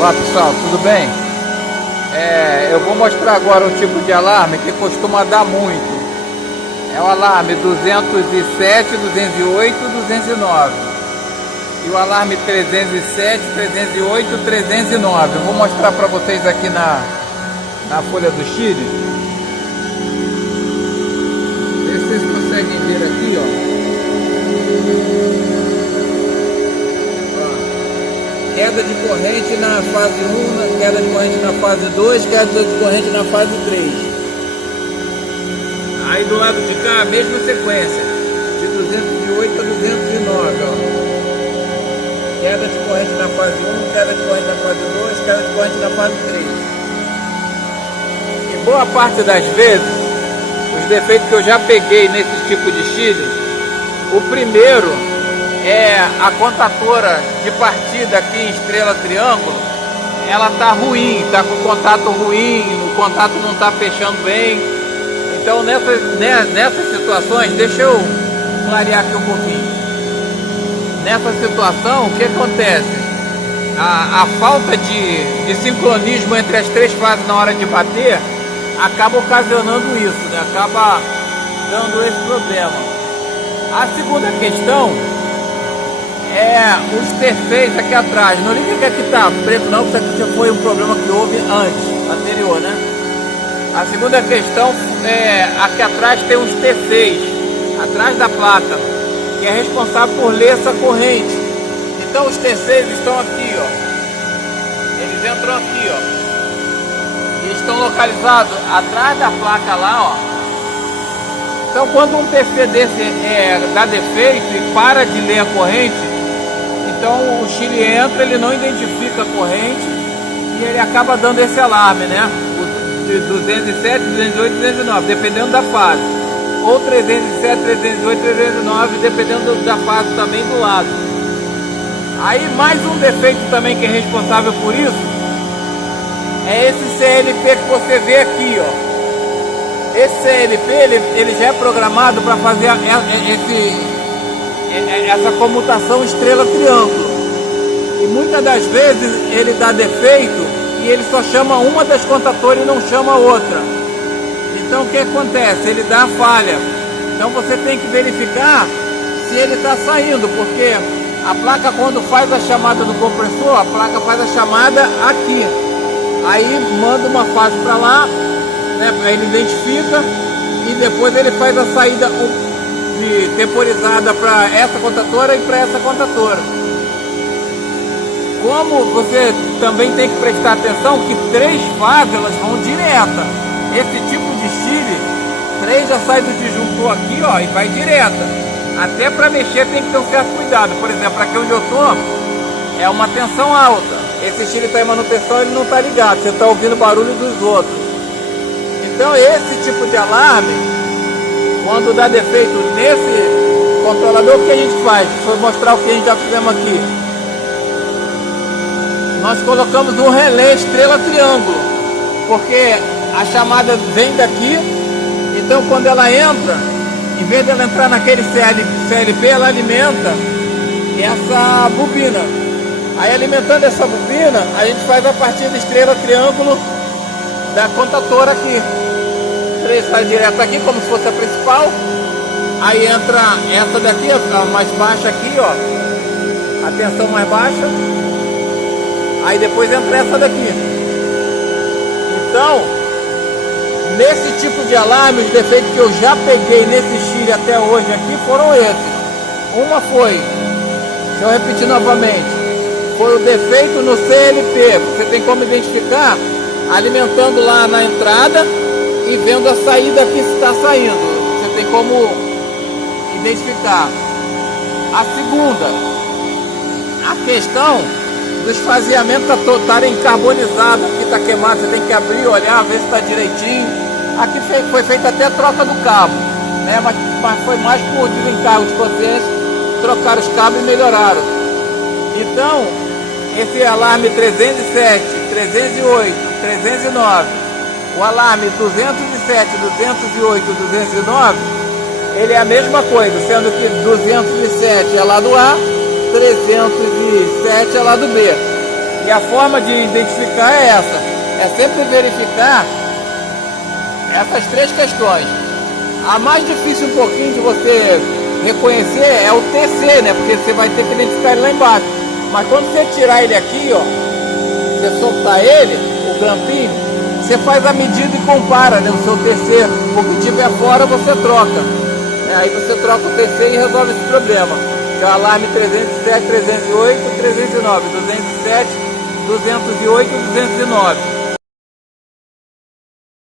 Olá pessoal, tudo bem? Eu vou mostrar agora um tipo de alarme que costuma dar muito. É o alarme 207, 208, 209. E o alarme 307, 308, 309. Eu vou mostrar para vocês aqui na folha do Chile. Vê se vocês conseguem ver aqui, ó. Queda de corrente na fase 1, queda de corrente na fase 2, queda de corrente na fase 3. Aí do lado de cá a mesma sequência, de 208 a 209, ó. Queda de corrente na fase 1, queda de corrente na fase 2, queda de corrente na fase 3. Em boa parte das vezes, os defeitos que eu já peguei nesse tipo de Chile, o primeiro é a contatora de partida aqui em estrela triângulo. Ela tá ruim, tá com contato ruim, o contato não tá fechando bem. Então nessas situações, deixa eu clarear aqui um pouquinho. Nessa situação, o que acontece? A falta de sincronismo entre as três fases na hora de bater acaba ocasionando isso, né? Acaba dando esse problema. A segunda questão é os T6 aqui atrás. Não liga que aqui tá preto não, porque isso aqui já foi um problema que houve anterior, né? A segunda questão é aqui atrás tem uns T6 atrás da placa, que é responsável por ler essa corrente. Então os T6 estão aqui, ó. Eles entram aqui, ó. E estão localizados atrás da placa lá, ó. Então quando um TC desse dá defeito e para de ler a corrente, então o Chile entra, ele não identifica a corrente e ele acaba dando esse alarme, né? De 207, 208, 209, dependendo da fase. Ou 307, 308, 309, dependendo da fase também do lado. Aí mais um defeito também que é responsável por isso é esse CLP que você vê aqui, ó. Esse CLP, ele já é programado para fazer essa comutação estrela-triângulo. E muitas das vezes ele dá defeito e ele só chama uma das contatoras e não chama a outra. Então o que acontece? Ele dá falha. Então você tem que verificar se ele está saindo, porque a placa, quando faz a chamada do compressor, a placa faz a chamada aqui. Aí manda uma fase para lá, né? Ele identifica e depois ele faz a saída temporizada para essa contatora e para essa contatora. Como você também tem que prestar atenção que três fases elas vão direta. Esse tipo de Chile, 3 já sai do disjuntor aqui, ó, e vai direta. Até para mexer tem que ter um certo cuidado. Por exemplo, aqui onde eu tô é uma tensão alta. Esse Chile está em manutenção, ele não está ligado. Você está ouvindo o barulho dos outros. Então esse tipo de alarme, quando dá defeito nesse controlador, o que a gente faz? Vou mostrar o que a gente já fizemos aqui. Nós colocamos um relé estrela-triângulo, porque a chamada vem daqui. Então quando ela entra, em vez dela entrar naquele CLP, ela alimenta essa bobina. Aí alimentando essa bobina, a gente faz a partida estrela-triângulo da contatora aqui. 3 sai direto aqui, como se fosse a principal. Aí entra essa daqui, a mais baixa aqui, ó. A tensão mais baixa. Aí depois entra essa daqui. Então, nesse tipo de alarme, os defeitos que eu já peguei nesse Chile até hoje aqui foram esses. Uma foi, deixa eu repetir novamente, foi o defeito no CLP. Você tem como identificar alimentando lá na entrada e vendo a saída aqui se está saindo. Você tem como identificar. A segunda, a questão dos faseamentos estarem carbonizados. Aqui está queimado, você tem que abrir, olhar, ver se está direitinho. Aqui foi feita até a troca do cabo, né? Mas foi mais por desencargo de consciência, trocaram os cabos e melhoraram. Então, esse alarme 307, 308, 309, o alarme 207, 208, 209, ele é a mesma coisa, sendo que 207 é lá do A, 307 é lá do B. E a forma de identificar é essa. É sempre verificar essas três questões. A mais difícil um pouquinho de você reconhecer é o TC, né? Porque você vai ter que identificar ele lá embaixo. Mas quando você tirar ele aqui, ó, você soltar ele, o grampinho, você faz a medida e compara, né, o seu TC. O que tiver fora você troca. Aí você troca o TC e resolve esse problema. Que é o alarme 307, 308, 309, 207, 208 e 209.